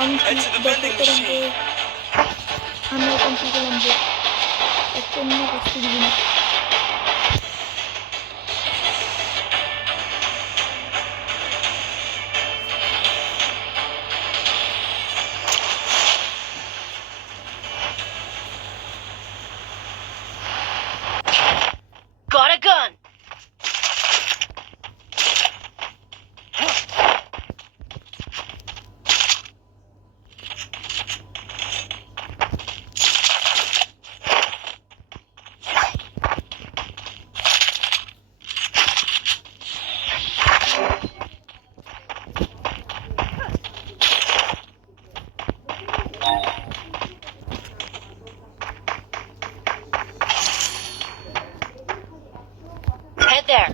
আমি দেখা করেন যে আমি এখন কি করলাম যে একটা অন্য কাজ করে দিন। Got a gun! Head there.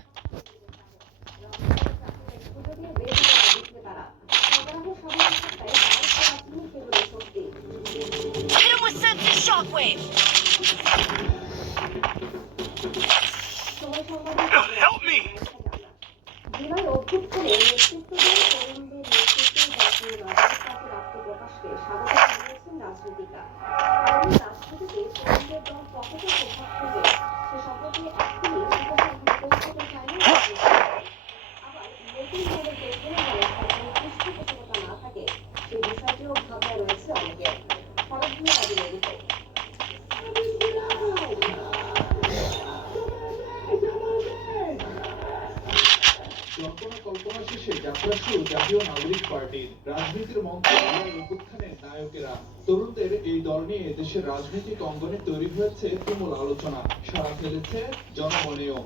Hit him with sensory shockwave. Help me! জেলায় অভ্যুত্থানে নেতৃত্ব দিয়ে তরুণদের নেতৃত্বে জাতীয় রাজনীতিতে আত্মপ্রকাশকে স্বাগত জানিয়েছেন রাজনীতিকরা। কারণ রাজনীতিতে তরুণদের দল কতটা প্রভাব ফেলবে সে সম্পর্কে এখনই উপস্থাপনা চায় না। আবার নতুন দলের পেছনে গেলে সরকারের পৃষ্ঠপোষকতা না থাকে সেই বিষয়টিও ভাবনা রয়েছে অনেকের। ফলাফল আদিলের রিপোর্ট। কল্পনা শেষে যাত্রা শুরু জাতীয় নাগরিক পার্টির রাজনীতির মঞ্চে অভ্যুত্থানের নায়কেরা। তরুণদের এই দল নিয়ে দেশের রাজনৈতিক অঙ্গনে তৈরি হয়েছে তুমুল আলোচনা, সাড়া ফেলেছে জনমনেও।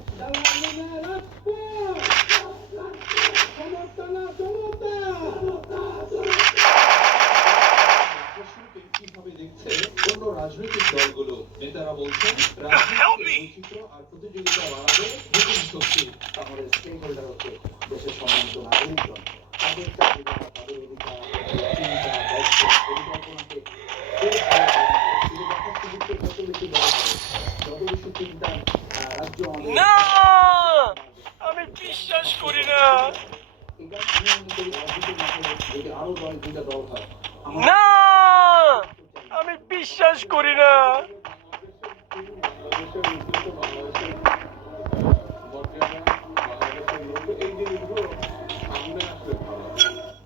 কিভাবে দেখছে অন্য রাজনৈতিক দলগুলো? নেতারা বলছেন বৈচিত্র্য আর প্রতিযোগিতা বাড়াবে নতুন শক্তি। আমাদের স্টেক হোল্ডার হচ্ছে দেশের সম্মানিত নাগরিকগণ। তাদের চাহিদা, তাদের অধিকার, পরিকল্পনাকে যত বেশি বড় হবে, যত বেশি চিন্তা রাজ্য না, আমি বিশ্বাস করি না। এটা নিয়মিত রাজনীতির মাঠে যদি আরো দুইটা দল হয়, না, আমি বিশ্বাস করি না।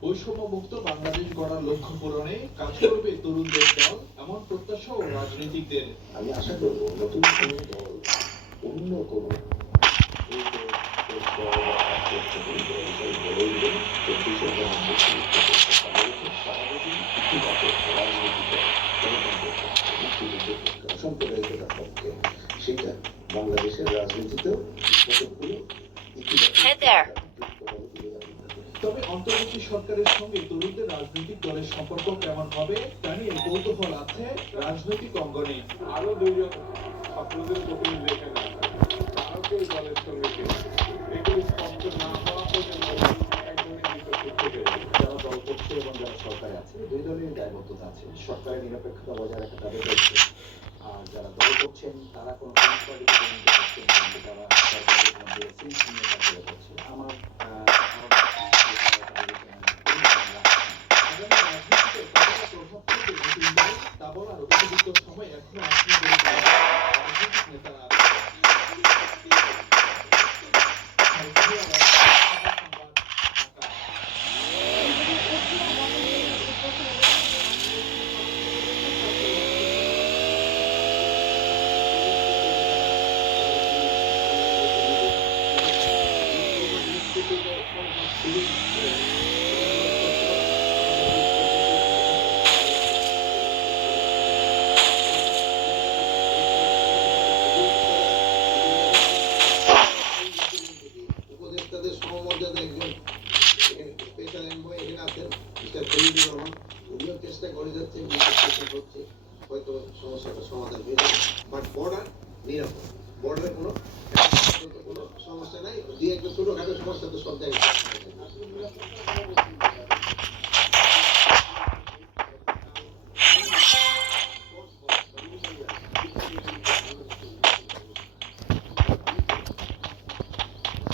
বৈষম্য মুক্ত বাংলাদেশ গড়ার লক্ষ্য পূরণে কাজ করবে তরুণদের দল, এমন প্রত্যাশা ও রাজনীতিকদের। আমি আশা করব নতুন কোনো দল অন্য কোনো সাম্প্রদায়িকতার পক্ষে সেটা বাংলাদেশের রাজনীতিতেও Head there. তবে অন্তর্বর্তী সরকারের সঙ্গে তরুণদের রাজনৈতিক দলের সম্পর্ক কেমন হবে তা নিয়ে কৌতূহল আছে রাজনৈতিক অঙ্গনে। আরো দুইজন ছাত্রদের প্রতিনিধি এখানে তারাও কেউ দলের সঙ্গে এগুলি স্পষ্ট না হওয়া পর্যন্ত একদমই বিতর্ক থেকে যারা দল করছে এবং যারা সরকারে আছে দুই দলের দায়বদ্ধতা আছে। সরকারের নিরপেক্ষতা বজায় রাখা তাদের দায়িত্ব। আর যারা দল করছেন তারা কোনো পার্টিকে পরিণত করছেন, যারা সরকারের মধ্যে কাজ করছে। আমার তা বলার উপযুক্ত সময় এখনো আসেনি বলে রাজনৈতিক নেতারা। উপদেষ্টাদের সমমর্যাদা একজন স্পেশাল এনভয় এখানে আছেন মিস্টার ফরিদুর রহমান, উনিও চেষ্টা করে যাচ্ছেন, হচ্ছে হয়তো সমস্যাটা সমাধান হয়ে যাবে। বাট বর্ডার নিরাপদ, বর্ডারে কোনো সমস্যা নাই। দুই একটা ছোটখাটো সমস্যা তো সব জায়গায়।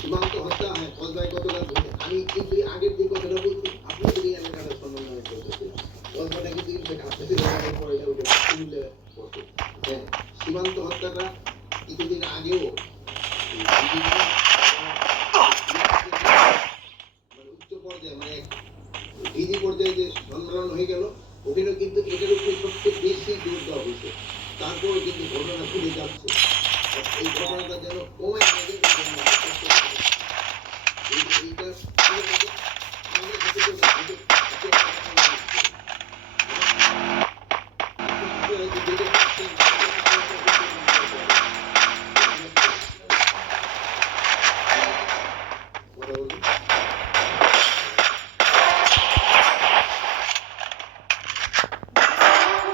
সীমান্ত হত্যা হয় ফজলায় গতকাল। আমি কিন্তু আগের দিন কথাটা বলছি, আপনি যদি এলাকাটা সমন্বয় করতেছেন সমস্যাটা কিছুদিন আগেও এই মানে উচ্চ পর্যায়ে মানে ডিজি পর্যায়ে যে সম্মেলন হয়ে গেল, ওখানেও কিন্তু এটার উপরে সবচেয়ে বেশি জোর দেওয়া হয়েছে। তারপরেও কিন্তু ঘটনা ঘটে যাচ্ছে। এই ঘটনাটা যেন কমে আমাদের এইটা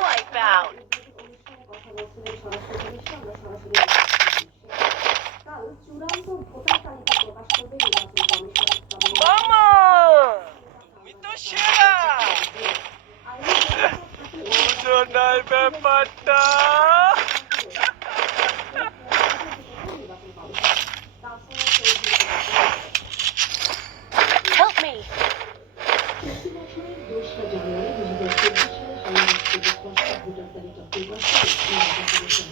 Wipeout. অনুষ্ঠানে কথা বলছিলেন স্বরাষ্ট্র কমিশন। আমরা সরাসরি কাল চূড়ান্ত ভোটার তালিকা প্রকাশ করবে নির্বাচন কমিশন। তবে মামা তুমি তো সেরা আইনি বুঝো নাই ব্যাপারটা। Help me. চলতি বছরের ২রা জানুয়ারি ২০২৪ সালে হারিয়ে ভোটার তালিকা প্রকাশ করে নির্বাচন কমিশন।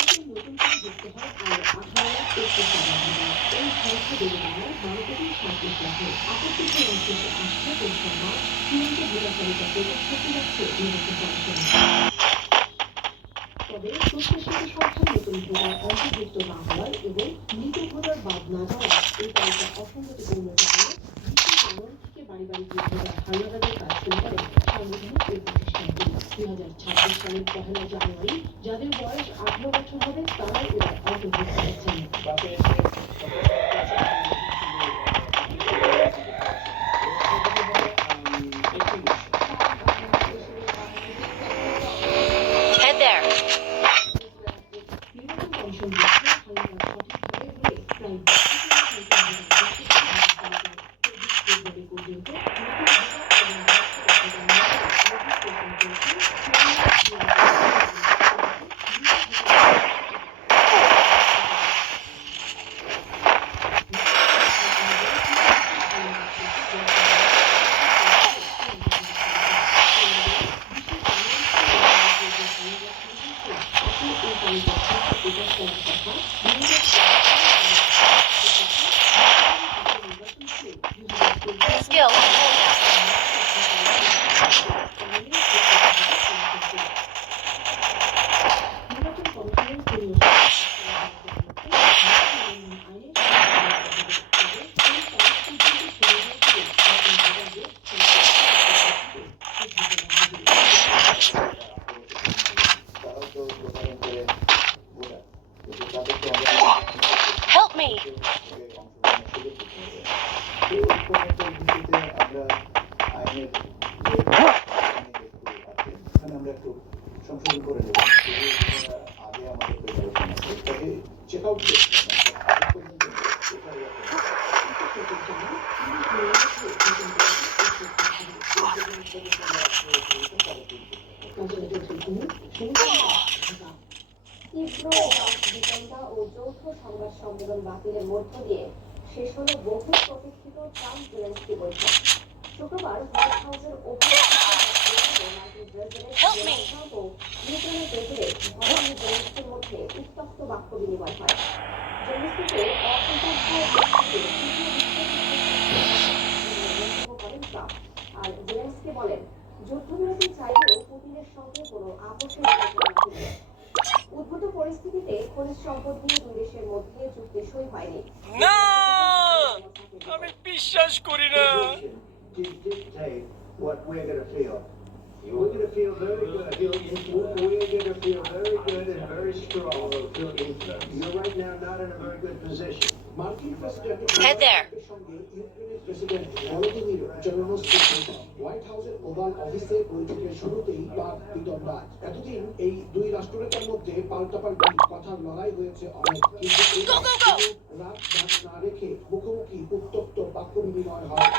এতে নতুন করে যুক্ত হয় আরও ১৮,৩৬,০০০। এই সংখ্যা বেড়ে দাঁড়ায় ১২,৩৭,০০,০০০। আপত্তিকর শেষে আসছে ২রা মার্চ চূড়ান্ত ভোটার তালিকা প্রকাশ করতে যাচ্ছে নির্বাচন কমিশন। তবে প্রত্যাশিত সংখ্যায় নতুন ভোটার অন্তর্ভুক্ত না হওয়ায় এবং মৃত ভোটার বাদ না যাওয়ায় এই তালিকা অসঙ্গতিপূর্ণ জানায় ২০ জানুয়ারি থেকে বাড়ি বাড়ি গিয়ে ভোটার হারিয়ানাদের কাজ শুরু করে সাংবিধানিক এই প্রতিষ্ঠানটি। ২০২৬ সালের ১লা জানুয়ারি যাদের বয়স ১৮ বছর হবে তারাই এবার অন্তর্ভুক্ত হচ্ছেন। Head there. নির্বাচন কমিশন বলছে হারিয়ানা সঠিকভাবে হলে প্রায় ২০ পর্যন্ত Skill. Help me. আমরা একটু সংশোধন করে নেব। আগে আমাদের প্রিপারেশন আছে, তাকে চেক আউট তীব্র বিতণ্ডা ও যৌথ সংবাদ সম্মেলন বাতিলের মধ্য দিয়ে শেষ হলো বহু প্রতীক্ষিত ট্রাম্প জেলেনস্কি বৈঠক। শুক্রবার হোয়াইট হাউসের Help me. ইউক্রেনের প্রেসিডেন্ট ভলোদিমির জেলেনস্কির মধ্যে উত্তপ্ত বাক্য বিনিময় হয়। জেলেনস্কিকে অকৃতজ্ঞ ব্যক্তিকে তৃতীয় মন্তব্য করেন ট্রাম্প। আর জেলেনস্কি বলেন, যুদ্ধবিরতি চাইলেও পুতিনের সঙ্গে কোনো আপোষের আলোচনা নেই। উদ্ভূত পরিস্থিতিতে খনিজ সম্পদ নিয়ে দুই দেশের মধ্যে চুক্তি সই হয়নি। না আমি বিশ্বাস করি না। dictate what we're going to feel. We're going to feel very good. We're going to feel very good and very strong. You're right now not in a very good position. Head there. President Volodymyr জেলেনস্কির সঙ্গে White হাউসের oval অফিসে বৈঠকের শুরুতেই বাক বিতণ্ডা। এতদিন এই দুই রাষ্ট্রনেতার মধ্যে পাল্টাপাল্টি কথার লড়াই হয়েছে অনেক, কিন্তু রাত বাদ না রেখে মুখোমুখি উত্তপ্ত বাক্য বিনিময় হয়।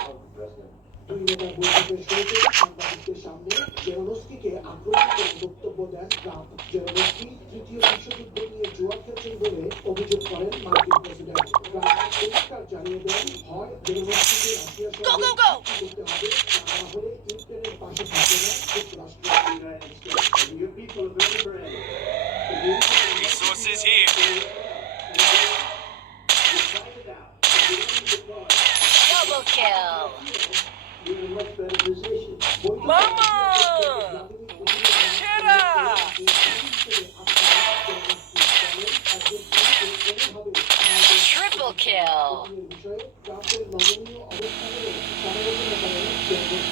দুই নেতার বৈঠকের শুরুতে সাংবাদিকদের সামনে জেলেনস্কিকে আক্রমণ করে বক্তব্য দেন ট্রাম্প। জেলেনস্কি তৃতীয় বিশ্বযুদ্ধ নিয়ে জুয়া খেলছেন বলে অভিযোগ করেন মার্কিন প্রেসিডেন্ট। ট্রাম্প পরিষ্কার জানিয়ে দেন, হয় জেলেনস্কিকে রাশিয়ার সঙ্গে চুক্তি করতে হবে, তা না হলে ইউক্রেনের পাশে থাকবে না যুক্তরাষ্ট্র। Your people are very brave.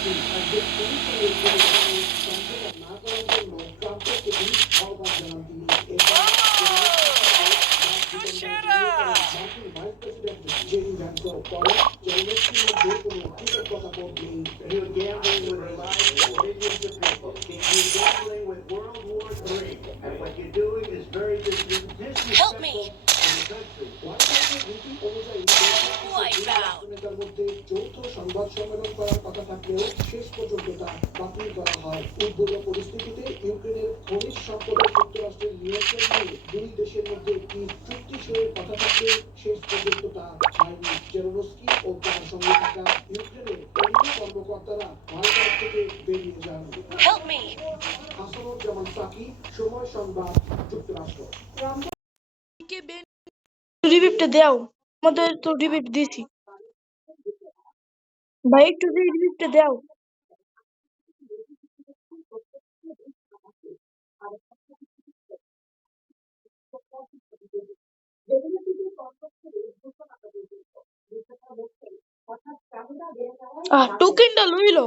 জেলাটি একজন পুলিশের সংযোগ না করার জন্য ট্রাম্পের প্রতি আহ্বান জানান তিনি। এরপর সেরা মার্কিন ভাইস প্রেসিডেন্ট জেডি ভ্যান্সও বলেন জেলেনস্কির মধ্যে কোনো কৃতজ্ঞতা বোধ নেই। You're gambling with the lives of millions of people. You're gambling with World War III. And what you're doing is very disrespectful Help me. to the country. White হাউসের নীতি অনুযায়ী Wipe out. নেতার মধ্যে যৌথ সংবাদ সম্মেলন করার কথা থাকলেও শেষ পর্যন্ত তা বাতিল করা হয়। উদ্ভূত পরিস্থিতিতে ইউক্রেনের খনিজ সম্পদের যুক্তরাষ্ট্রের নিয়ন্ত্রণ নিয়ে দুই দেশের মধ্যে একটি চুক্তি সইয়ের কথা থাকলেও শেষ পর্যন্ত তা হয়নি। জেলেনস্কি ও তার সঙ্গে থাকা ইউক্রেনের অন্য কর্মকর্তারা হোয়াইট হাউস থেকে বেরিয়ে যান। Help me. হাসানুজ্জামান সাকি, সময় সংবাদ, যুক্তরাষ্ট্র। রিভিউটা দাও, আমাদের তো রিভিউ দিছি ভাই, একটু রিভিউটা দাও। টোকেনটা লইলো।